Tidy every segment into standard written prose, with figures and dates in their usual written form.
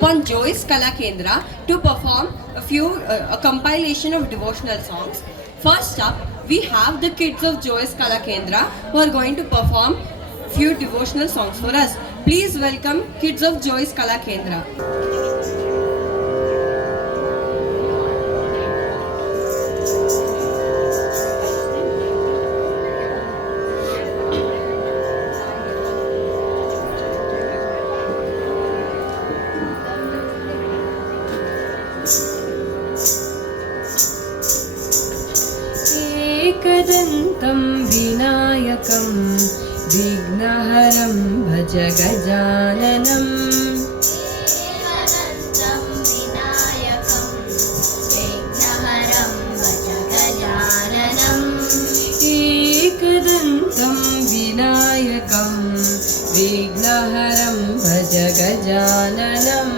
upon Joyce Kala Kendra to perform a compilation of devotional songs. First up, we have the kids of Joyce Kala Kendra who are going to perform few devotional songs for us. Please welcome kids of Joyce Kala Kendra. एकदन्तं विनायकं विघ्नहरं भज गजाननम् एकदन्तं विनायकं विघ्नहरं भज गजाननम्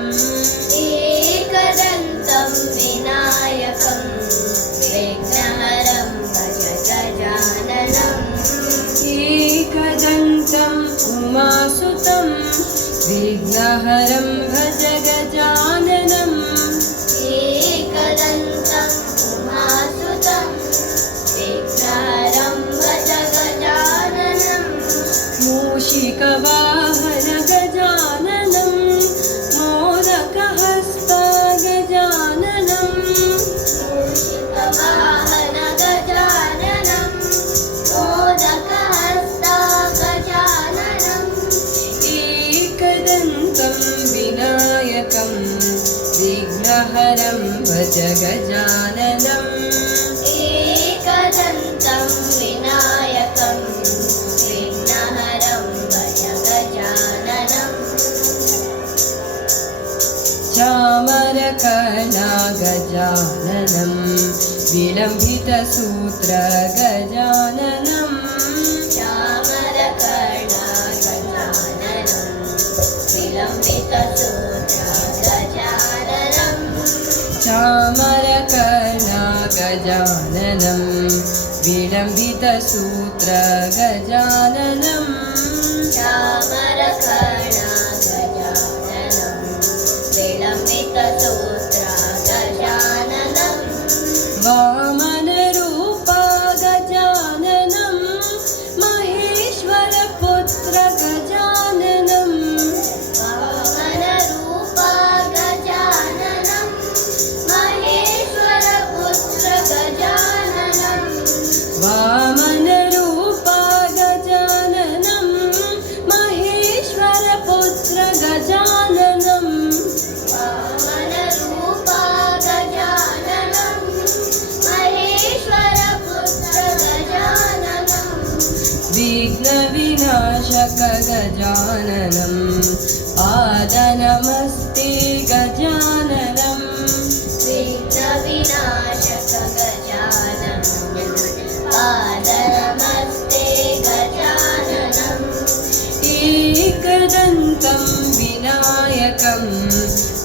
एकदन्तं विनायकं विघ्नहरं भज गजाननम् एकदन्तम् उमासुतं विघ्नहरं भज गजाननम् एकदन्तं उमासुतं विघ्नहरं भज गजाननम् मूषिकवाहन गजाननं मोदकहस्ता गजाननम् मूषिकवाहन गजाननं मोदकहस्ता गजाननम् एकदन्तं विनायकं विघ्नहरं भज गजाननम् एकदन्तं विनायकं विघ्नहरं भज गजाननम् चामरकर्णा गजाननं विलम्बितसूत्र गजाननम् चामरकर्णा गजाननं विलम्बितसूत्र गजाननम् चामरकर्णा गजाननं विलम्बितसूत्र गजाननम् चामरकर्णा गजाननं विलम्बितसूत्र गजाननम् वामनरूपा गजाननं महेश्वरपुत्र गजाननम् वामनरूपा गजाननं महेश्वरपुत्र गजाननम् वामनरूपा गजाननं महेश्वरपुत्र गजाननम् वामनरूपा गजाननं महेश्वरपुत्र गजाननम् विघ्नविनाशक गजाननं पादनमस्ते गजाननम् विघ्नविनाशक गजाननं पादनमस्ते गजाननम् एकदन्तं विनायकं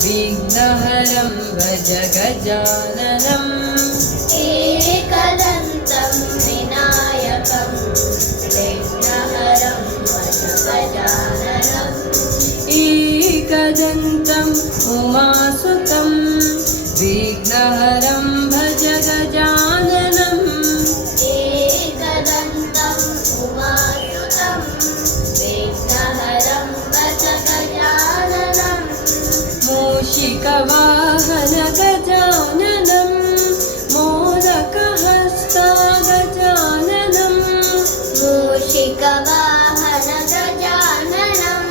विघ्नहरं भज गजाननम् एकदन्तं विनायकं विघ्नहरं भज गजाननम् एकदन्तम् उमासुतं विघ्नहरं भज गजाननम् एकदन्तं उमासुतं विघ्नहरं भज गजाननम् मूषिकवाहन गजाननं मोदकहस्ता गजाननम् मूषिकवाहन गजाननं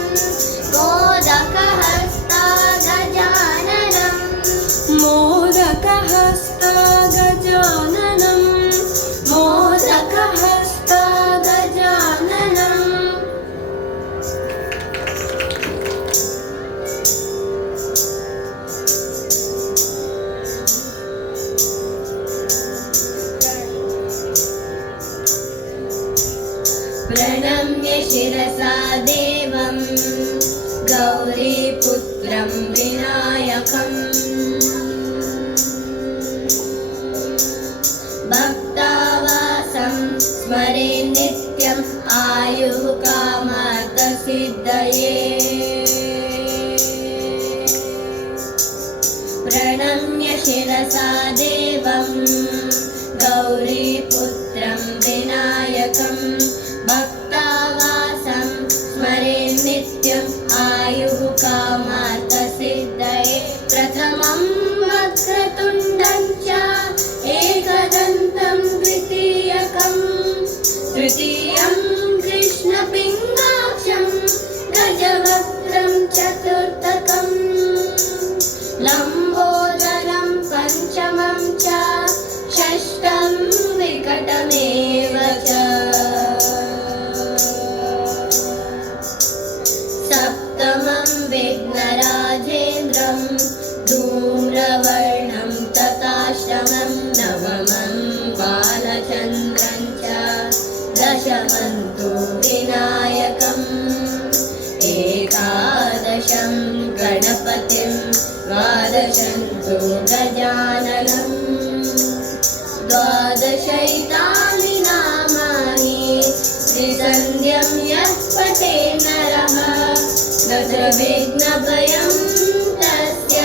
मोदकहस्ता गजाननम् मोदकहस्ता गजाननं मोदकहस्ता गजाननम् प्रणम्य शिरसा देवं गौरीपुत्रं विनायकम् भक्तावासं स्मरे नित्यम् आयुः कामार्थसिद्धये प्रणम्य शिरसा देवं गौरीपुत्रं विनायकं भक्तावासं स्मरे नित्यम् आयुः कामार्थसिद्धये प्रथमं वक्रतुण्डं च एकदन्तं द्वितीयकं तृतीयं कृष्णपिङ्गाक्षं गजवक्त्रं चतुर्थकम् लम्बोदरं पञ्चमं च षष्ठं विकटमेव च सप्तमं विघ्नराजेन्द्रं धूम्रवर्णं तथाष्टमं नवमं बालचन्द्रं च दशमं तु विनायकम् एकादशं गणपतिं द्वादशं तु गजाननं द्वादशैतानि नामानि त्रिसन्ध्यं यः पठे नरः न च विघ्नभयं तस्य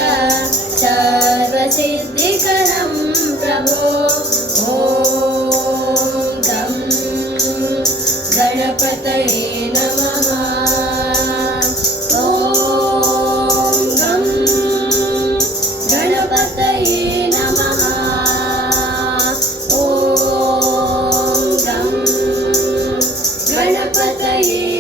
सर्वसिद्धिकरं प्रभो ॐ गं गणपतये नमः ॐ गं गणपतये नमः ॐ गं गणपतये